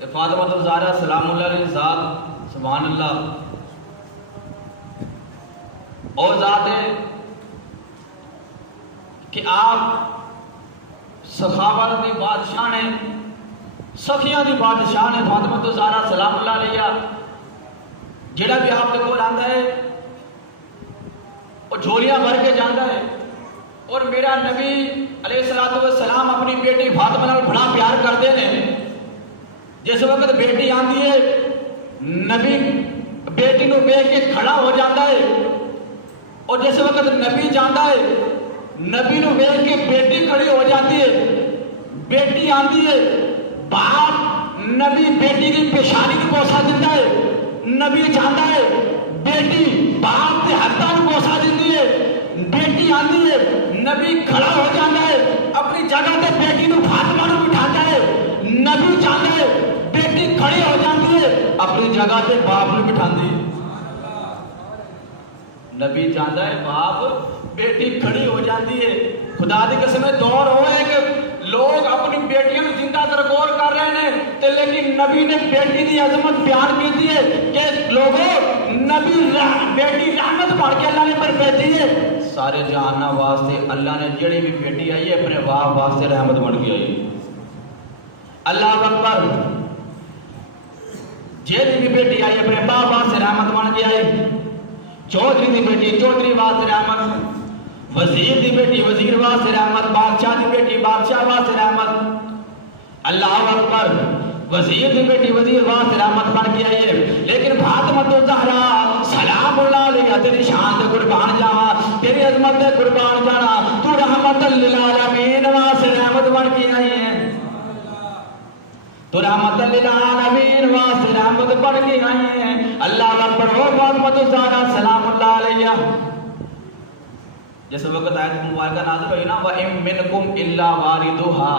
فاطمہ الزہرا سلام اللہ علیہ ذات سبحان اللہ اور ذات ہے کہ آپ سخاوت دی بادشاہ نے، سخیاں دی بادشاہ نے فاطمہ الزہرا سلام اللہ علیہ، جڑا بھی آپ دے کول آندا ہے وہ جھولیاں بھر کے جاندا ہے۔ اور میرا نبی علیہ السلام اپنی بیٹی فاطمہ نال بڑا پیار کرتے ہیں۔ جس وقت بیٹی آندی ہے نبی بیٹی نو ویکھ کے کھڑا ہو جاتا ہے، اور جس وقت نبی جاندا ہے نبی نو ویکھ کے بیٹی کھڑی ہو جاتی ہے۔ بیٹی آندی ہے، باپ نبی بیٹی کی پیشانی کو بوسا دیتا ہے، نبی جاندا ہے بیٹی باپ کے ہاتھاں کو بوسا دیتی ہے۔ بیٹی آندی ہے، نبی کھڑا ہو جاتا ہے، اپنی جگہ تے بیٹی نو فاطمہ نو بٹھاتا ہے۔ نبی جاندا ہے بیٹی کھڑی ہو جاتی ہے، اپنی جگہ تے باپ نو بٹھاندی ہے۔ نبی جاندا ہے باپ بیٹی کھڑی ہو جاتی ہے۔ خدا دی قسم دور ہوئے کہ لوگ اپنی بیٹیاں کو زندہ ترغور کر رہے ہیں، لیکن نبی نے بیٹی دی عظمت بیان کی ہے کہ لوگوں نبی بیٹی رحمت پڑھ کے اللہ نے پر بھیجی ہے سارے جہانہ واسطے۔ اللہ نے جڑی بھی بیٹی آئی ہے اپنے باپ واسطے رحمت بن کے آئی۔ اللہ اکبر، جیڑی بھی بیٹی آئی اپنے باپ واسطے رحمت بن کے آئی۔ چودھری دی بیٹی چودھری واسطے رحمت، وزیر دی بیٹی وزیر واسطے رحمت، بادشاہ دی بیٹی بادشاہ واسطے رحمت۔ اللہ اکبر، وزیر دی بیٹی وزیر واسطے رحمت بن کے آئی ہے۔ لیکن فاطمہ الزہرا سلام اللہ علیہ تیری شان دے قربان جاواں، تیری عظمت دے قربان جانا، تو رحمت للعالمین واسطے رحمت بن کے آئی ہے۔ تو رحمت للعالمین واسطے رحمت بن کے آئی ہے۔ اللہ اکبر، او فاطمہ الزہرا سلام اللہ علیہ۔ جس وقت آیت مبارکہ نازل ہوئی نا وَإِن مِّنْكُمْ إِلَّا وَارِدُهَا،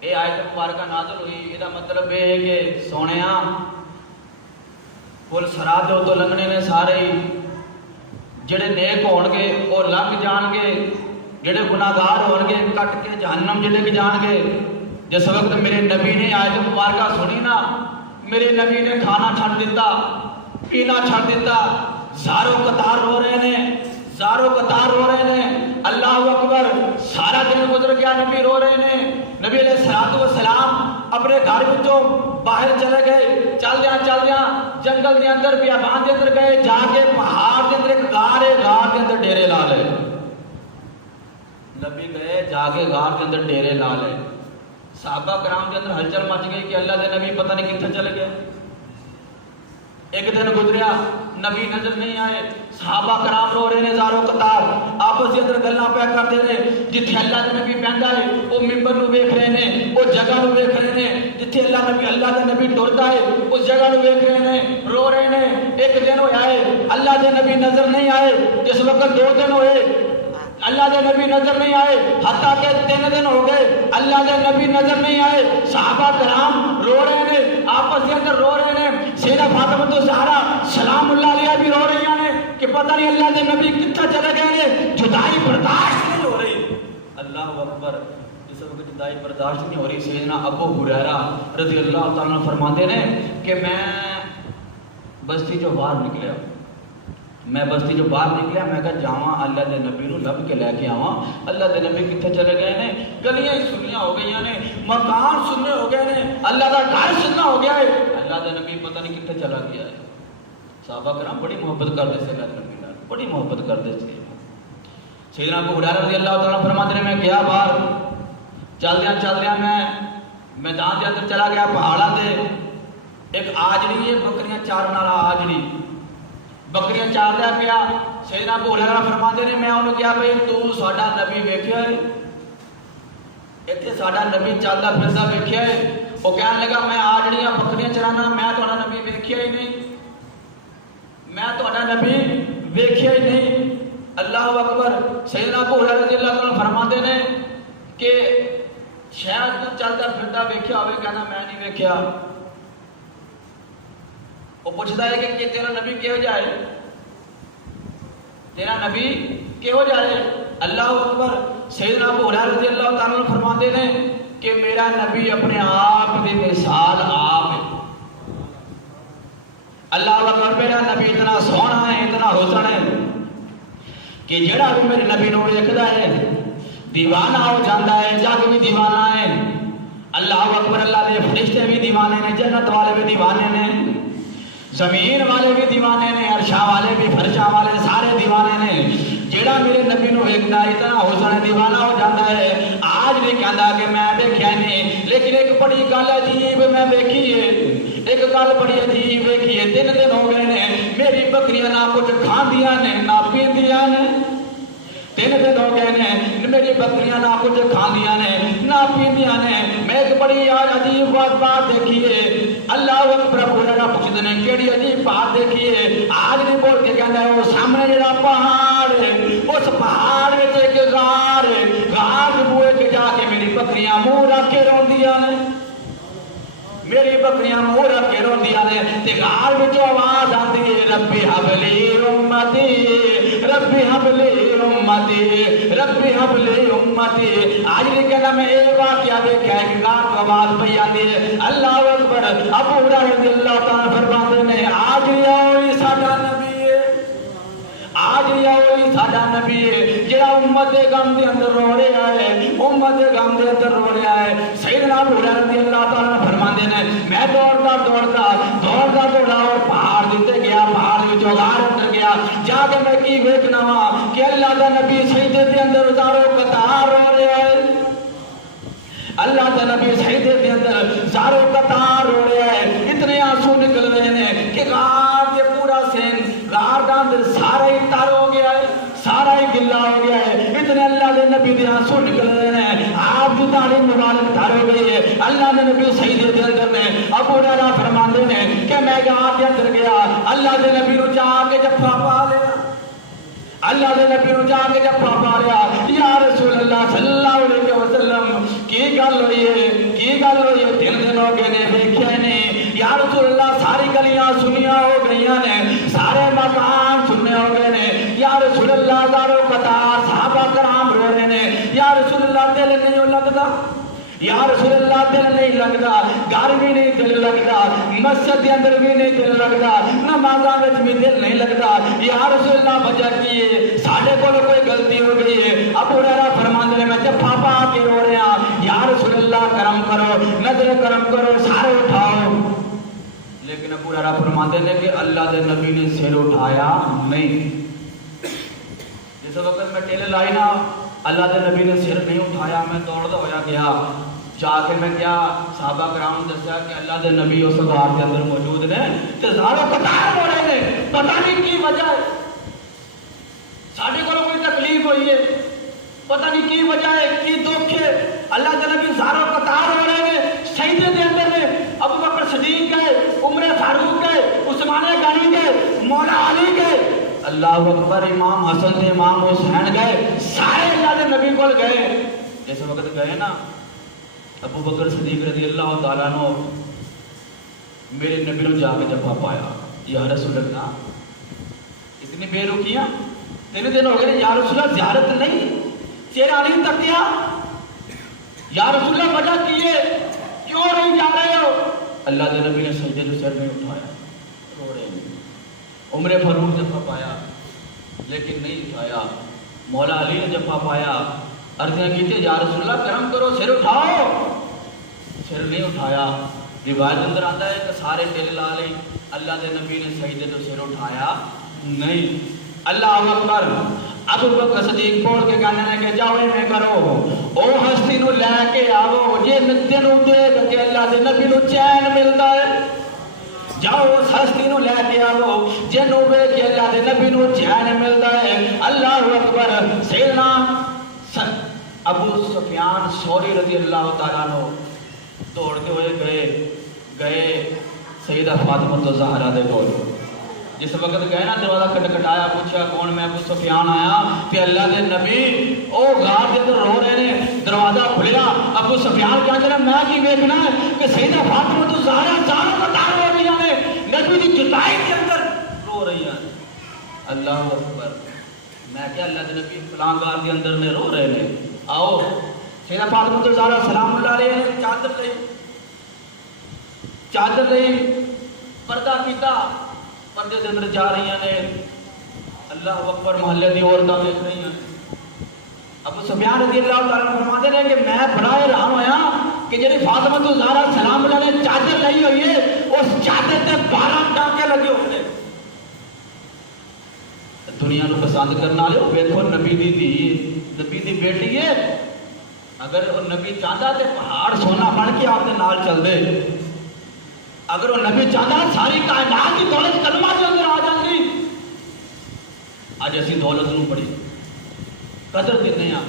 اے آیت مبارکہ نازل ہوئی، یہ مطلب ہے کہ سونیا پل سرات دے تو لنگنے نے سارے جڑے نیک ہون گے وہ لنگ جان گے، جڑے گناہگار ہون گے کٹ کے جہنم جلے جان گے۔ جس وقت میرے نبی نے آیت مبارکہ سنی نا، میرے نبی نے کھانا چھڑ دیتا، پینا چھڑ دیتا، زاروں قطار رو رہے ہیں، زاروں قطار رو رہے ہیں۔ اللہ اکبر، سارا دن گزر گیا، نبی رو رہے ہیں۔ نبی علیہ السلام اپنے گھر وچوں باہر چلے گئے، چل دیا جنگل دے اندر بیابان دے اندر گئے، جا کے پہاڑ دے اندر ایک غار ہے، غار دے اندر ڈیرے لا لے۔ نبی گئے جا کے غار دے اندر ڈیرے لا لے۔ صحابہ کرام دے اندر ہلچل مچ گئی کہ اللہ دے نبی پتہ نہیں کتنے چلے گئے۔ ایک دن گزریا، نبی نظر نہیں آئے، صحابہ کرام رو رہے ہیں زاروں قطار، آپس کے اندر گلاں پہ کرتے رہے۔ جتھے اللہ دے نبی بہندا ہے وہ ممبر نو ویکھ رہے ہیں، وہ جگہ نو ویکھ رہے ہیں، جتھے اللہ دے نبی ٹردا ہے اس جگہ نو ویکھ رہے ہیں، رو رہے ہیں۔ ایک دن ہویا ہے اللہ دے نبی نظر نہیں آئے، جس وقت 2 دن ہوئے اللہ دے نبی نظر نہیں آئے، حتیٰ کہ 3 دن ہو گئے اللہ دے نبی نظر نہیں آئے۔ صحابہ کرام رو رہے ہیں، آپس کے اندر رو رہے ہیں۔ سیدہ فاطمہ الزہرا سلام اللہ علیہ بھی رو رہی ہیں کہ پتہ نہیں اللہ دے نبی کتنا چلے گئے ہیں، جدائی برداشت نہیں ہو رہی۔ اللہ اکبر، جس وقت جدائی برداشت نہیں ہو رہی، سیدنا ابو ہریرہ رضی اللہ تعالیٰ فرماتے ہیں کہ میں بستی جو باہر نکلیا، میں کہا جاواں اللہ دے نبی نو لب کے لے کے آواں۔ اللہ دے نبی کتنے چلے گئے ہیں؟ گلیاں سنیاں ہو گئی ہیں، مکان سننے ہو گئے ہیں، اللہ کا گھر سننا ہو گیا ہے، اللہ دے نبی پتہ نہیں کتنے چلا گیا ہے۔ صحابہ کرام بڑی محبت کرتے تھے اللہ دے نبی نال، بڑی محبت کرتے تھے۔ سیدنا ابو ہریرہ رضی اللہ تعالیٰ فرماتے ہیں میں گیا باہر، چل دیا میں میدان کے اندر چلا گیا، پہاڑاں تے ایک آجڑی ہے بکریاں چارن والا، آجڑی بکریاں چار دیا پیا۔ سیدنا ابو ہریرہ فرماتے ہیں میں انہوں کہا بھائی تو ساڈا نبی ویکھیا ہے؟ اتنے ساڈا نبی چلدا پھردا ویکھیا ہے؟ وہ کہنے لگا میں آجڑیاں بکریاں چرانا، میں تہاڈا نبی ویکھیا ہی نہیں، میں تہاڈا نبی ویکھیا ہی نہیں۔ اللہ اکبر، سیدنا ابو ہریرہ رضی اللہ عنہ فرماتے ہیں کہ شاید تو چلدا پھردا ویکھیا ہوئے، کہنا میں نہیں ویکھیا۔ وہ پوچھتا ہے کہ تیرا نبی کہو جائے، تیرا نبی کہو جائے۔ اللہ اکبر، سیدنا ابو ہریرہ رضی اللہ تعالیٰ فرماتے ہیں کہ میرا نبی اپنے آپ کی مثال آپ ہے. اللہ اکبر. میرا نبی اتنا سونا ہے, اتنا حسن ہے کہ جڑا بھی میرے نبی نو ویکھدا ہے دیوانہ ہو جاتا ہے. جگ بھی دیوانہ ہے. اللہ اکبر. اللہ دے فرشتے بھی دیوانے نے, جنت والے بھی دیوانے نے, زمین والے بھی دیوانے نے, عرشاں والے بھی, فرشاں والے سارے دیوانے نے. جڑا میرے نبی نو ویکھدا اتنا حسن دیوانہ ہو جاتا ہے. آج نہیں کہندا کہ میں ویکھیا نہیں, لیکن ایک بڑی گل عجیب میں ویکھی ہے. ایک گل بڑی عجیب ویکھی ہے. 3 دن ہو گئے نے میری بکریاں نہ کچھ کھاندیاں نے نہ پیندیاں نے. 3 دن ہو گئے نے میری بکریاں نہ کچھ کھاندیاں نے نہ پیندیاں نے. میں ایک بڑی عجیب بات دیکھی ہے. اللہ اکبر. پورا پوچھتے ہیں کیڑی عجیب بات دیکھی ہے. آج نہیں بول کے کہنا ہے وہ سامنے جڑا پہاڑ ہے, اس پہاڑ میں ایک غار ہے. غار کے بوئے کے جا کے میری بکریاں منہ رکھ کے روندیاں نے. میری بکریاں منہ رکھ کے روندیاں نے. تے غار وچ آواز آندی ہے ربی حبلی امتی, ربی حبلی امتی, ربی حبلی امتی. آج نہیں کہنا میں ایک واقعہ دیکھا ہے کہ غار کو آواز پہ آندی ہے. اللہ اکبر. ابو ہریرہ رضی اللہ تعالیٰ فرماتے ہیں آج یہ ساڈا نبی ہے, آج یہ ساڈا نبی ہے جڑا امت دے غم دے اندر رو رہا ہے, امت دے غم دے اندر رو رہا ہے. سیدنا ابو ہریرہ رضی اللہ تعالیٰ فرماتے ہیں میں دوڑتا اور پہاڑ دیتے گیا, پہاڑ وچ غار اندر گیا. جا کے میں کی ویکھنا وا کہ اللہ دا نبی سجدے دے اندر زارو قطار رو رہا ہے. اللہ دا نبی سجدے دے اندر زارو قطار رو رہا ہے. اتنے آنسو نکل رہے ہیں کہ غار دے پورا سین غار دا اندر سارا ہی تر ہو گیا ہے, سارا ہی گلا ہو گیا ہے. اتنے اللہ دے نبی دے آنسو نکل رہے ہیں. آپ کی تعلیم مبارک تر ہو گئی ہے. اللہ دے نبی سجدے دے اندر نے. ابو ہریرہ فرماندے ہیں کہ میں غار دے اندر گیا, اللہ دے نبی نو جا کے جفا پا لیا. اللہ دے نبی نو جا کے جفا پا لیا. یا رسول اللہ صلی اللہ علیہ وسلم کی گل ہوئی ہے, کی گل ہوئی ہے, 3 دن ہو گئے نے ویکھیا نہیں. یا رسول اللہ ساری گلیاں سنیاں ہو گئیاں نے, سارے مکان سننے ہو گئے نے. یا رسول اللہ دارو قطار صحابہ کرام رو رہے نے. یا رسول اللہ دل نہیں لگتا, یا رسول اللہ دل نہیں لگتا, گھر بھی نہیں دل لگتا, مسجد کے اندر بھی نہیں دل لگتا, نمازاں وچ بھی دل نہیں لگتا. یا رسول اللہ وجہ کی ہے, ساڈے کول کوئی غلطی ہو گئی ہے. ابو ہریرہ فرماندے نے میں جفا پا کے رو رہا. یا رسول اللہ کرم کرو, نظر کرم کرو, سارے اٹھاؤ. لیکن ابو ہریرہ فرماندے نے کہ اللہ دے نبی نے سر اٹھایا نہیں. جس وقت میں ٹیلے لائی نا اللہ دے نبی نے سر نہیں اٹھایا. میں دوڑتا ہوا گیا, جا کے میں کیا صحابہ کرام دسیا کہ اللہ دے نبی اس غار کے اندر موجود نے تے زارو قطار ہو رہے نے. پتہ نہیں کی وجہ ہے, ساڈے کول کوئی تکلیف ہوئی ہے, پتہ نہیں کی وجہ ہے, کی دکھ ہے. اللہ دے نبی زارو قطار ہو رہے نے, سجدے دے اندر نے. ابو بکر صدیق گئے, عمر فاروق گئے, عثمان غنی گئے, مولا علی گئے, اللہ اکبر, امام حسن تے امام حسین گئے, سارے اللہ دے نبی کول گئے. جس وقت گئے نا ابو بکر صدیق رضی اللہ تعالیٰ عنہ میرے نبی نے جا کے جفا پایا. یا رسول اللہ اتنی بے رکیاں, 3 دن ہو گئے. یا رسول اللہ زیارت نہیں, چہرہ نہیں تکیا. یا رسول اللہ وجہ کی ہے, کیوں نہیں جا رہے ہو؟ اللہ دے نبی نے سجدے سے سر نہیں اٹھایا, رو رہے ہیں. عمر فاروق جفا پایا لیکن نہیں اٹھایا. مولا علی نے جفا پایا, عرضیں کیتے یا رسول اللہ کرم کرو, سر اٹھاؤ, سر نہیں اٹھایا. روایت اندر آتا ہے کہ سارے دل لا لئی, اللہ دے نبی نے سجدے تو سر اٹھایا نہیں. اللہ اکبر. ابو بکر صدیق پوڑ کے کہنے نے کہ جاؤ میں کرو, او ہستی نو لے کے آو جے نتے نو دیکھ کے اللہ دے نبی نو چین ملتا ہے. جاؤ اس ہستی نو لے کے آو جنوں ویکھ کے اللہ دے نبی نو چین ملتا ہے. اللہ اکبر. سیدنا ابو سفیان ثوری رضی اللہ تعالیٰ عنہ دوڑتے ہوئے گئے سیدہ فاطمہ الزہرا دے کول. جس وقت گئے نا دروازہ کھٹکھٹایا, پوچھا کون؟ میں ابو سفیان آیا کہ اللہ دے نبی او غار دے اندر رو رہے نے. دروازہ کھلیا, ابو سفیان کیا کرا میں کی ویکھنا ہے کہ سیدہ فاطمہ الزہرا چاروں قطار ہو رہی ہیں, نبی دی جدائی کے اندر رو رہی ہیں. اللہ اکبر. میں کیا اللہ دے نبی فلاں غار دے اندر نے رو رہے نے, آؤ سیدہ فاطمہ الزہرا سلام اللہ علیہ نے چادر لئی پردہ کیتا، پردے دے اندر جا رہی نے، اللہ اکبر، محلے دی عورتاں دیکھ رہی ہیں۔ ابو سفیان رضی اللہ تعالیٰ عنہ فرماتے ہیں کہ میں بڑا حیران ہویا کہ جڑی فاطمہ الزہرا سلام اللہ نے چادر لئی ہوئی ہے، اس چادر تے 12 ٹانکے لگے ہوئے ہیں۔ دنیا نو پسند کرنے والے ویکھو، نبی دی دھی، نبی دی بیٹی ہے، اگر وہ نبی چاہتا تے پہاڑ سونا بن کے آپ دے نال چل دے، اگر وہ نبی چاہتا ساری کائنات کی دولت کلمہ کے اندر آ جاتی۔ اج اسی دولت نو بڑی قدر دینے ہاں،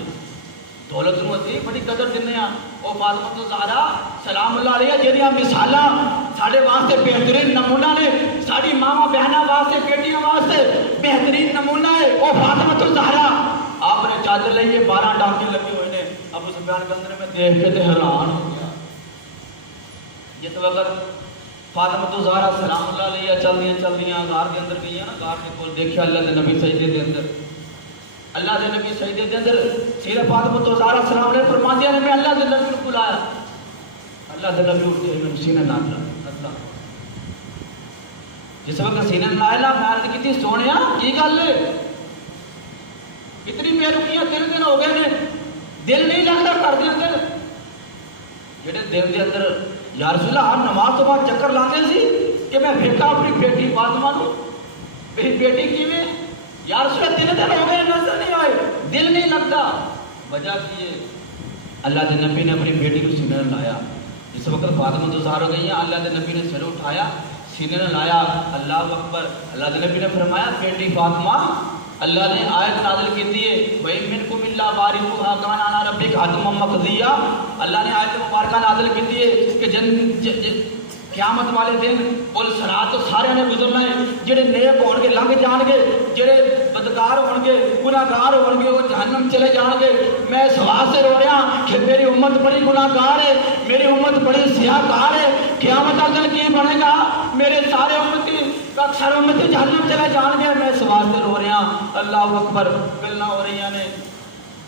دولت نو اسی بڑی قدر دینے ہاں۔ وہ فاطمہ الزہرا سلام اللہ علیہ جہاں مثالاں ساڈے واسطے بہترین نمونہ نے، ساری ماواں بہناں واسطے، بیٹیاں واسطے بہترین نمونہ ہے وہ فاطمہ الزہرا۔ آپ نے چادر لئیے 12 ٹانکے لگے ہوئے ہیں۔ ابو سفیان کے اندر میں دیکھ کے تے حیران ہو گیا۔ جس وقت فاطمہ الزہرا سلام اللہ علیہ چل دیاں غار کے اندر گئی ہیں نا، غار کے کول دیکھا اللہ دے نبی سجدے دے اندر، اللہ دے نبی سجدے دے اندر، سیدہ فاطمہ الزہرا سلام علیہ فرماندیاں نے میں اللہ دے نبی کو بلایا، اللہ دے نبی اٹھے میں سینے نال اللہ، جس وقت سینے نال میں عرض کیتی سونیا کی گل ہے، اتنی بےرکیاں 3 دن ہو گئے نے، دل نہیں لگتا گھر دے اندر، جڑے دل دے اندر یا رسول اللہ نماز تو بعد چکر لاتے سی کہ میں پھیکا اپنی بیٹی فاطمہ نو، میری بیٹی کیویں، یا رسول اللہ 3 دن ہو گئے نظر نہیں آئے، دل نہیں لگتا، وجہ کی ہے؟ اللہ دے نبی نے اپنی بیٹی کو سینے میں لایا۔ جس وقت فاطمہ الزہرا گئی ہیں، اللہ دے نبی نے سر اٹھایا، سینے میں لایا، اللہ اکبر، اللہ دے نبی نے فرمایا بیٹی فاطمہ، اللہ نے آیت نازل کی ہے وَإِن مِّنكُمْ إِلَّا وَارِدُهَا كَانَ عَلَىٰ رَبِّكَ حَتْمًا مَّقْضِيًّا۔ اللہ نے آیت مبارکہ نازل کی ہے کہ قیامت والے دن پل صراط تو سارے نے گزرنا ہے، جڑے نیک ہون گے لنگ جان گے، جڑے بدکار ہون گے گناہگار ہون گے وہ جہنم چلے جان گے۔ میں اس واسطے رو رہا کہ میری امت بڑی گناہگار ہے، میری امت بڑی سیاہکار ہے، قیامت کا دن کی بنے گا، میرے سارے امتی اکثر امتی جہنم چلے جان گے، میں اس واسطے رو رہا۔ اللہ اکبر، گلاں ہو رہی نے،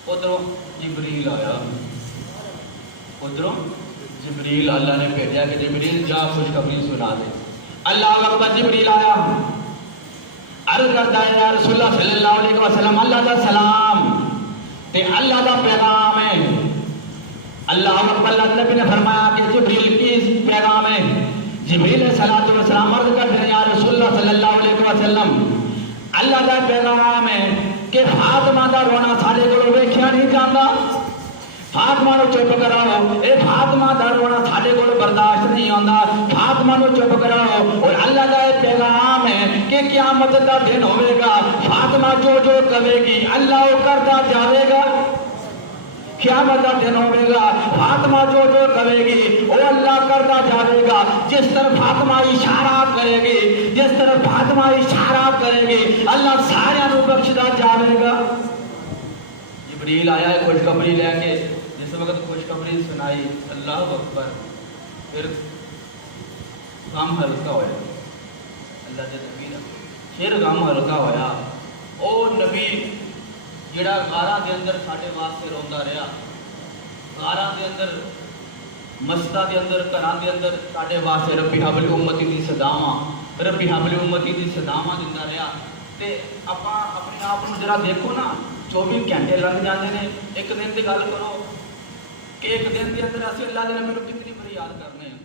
ادھروں جبریل آیا، ادھروں جبریل اللہ نے بھیجا کہ جبریل جا خوشخبری سنا دے۔ اللہ اکبر، جبریل آیا، عرض کرتا ہے یا رسول اللہ صلی اللہ علیہ وسلم اللہ کا سلام تے اللہ کا پیغام ہے۔ اللہ اکبر، اللہ نبی نے فرمایا کہ جبریل کی پیغام ہے۔ جبریل علیہ السلام عرض کرتے ہیں یا رسول اللہ صلی اللہ علیہ وسلم اللہ کا پیغام ہے کہ فاطمہ دا رونا سارے کو ویکھیا نہیں جاندا، فاطمہ نو چپ کراؤ، اے فاطمہ دا رونا ساڈے کول برداشت نہیں ہوندا، فاطمہ نو چپ کراؤ۔ اور اللہ دا پیغام ہے کہ قیامت دا دن ہوے گا، فاطمہ جو جو کہے گی اللہ وہ کرتا جاوے گا۔ قیامت دا دن ہوے گا، فاطمہ جو جو کہے گی وہ اللہ کرتا جاوے گا۔ جس طرح فاطمہ اشارہ کرے گی، جس طرح فاطمہ اشارہ کرے گی، اللہ سارے نو بخشدا جاوے گا۔ جبریل آیا ہے خوشخبری لے کے، جس وقت خوشخبری سنائی، اللہ اکبر، پھر غم ہلکا ہویا، اللہ دے نبی نے پھر غم ہلکا ہویا۔ او نبی جڑا غاراں دے اندر ساڈے واسطے روندا رہیا، غاراں دے اندر مسجداں دے اندر گھراں دے اندر ساڈے واسطے ربی حبل امتی دی صداواں، ربی حبل امتی دی صداواں دیندا رہیا، تے اپاں اپنے آپ نوں ذرا دیکھو نا، 24 گھنٹے لنگ جاندے نے، ایک دن دی گل کرو کہ ایک دن دے اندر اسی اللہ دے نبی نوں کتنی باری یاد کرنے ہیں۔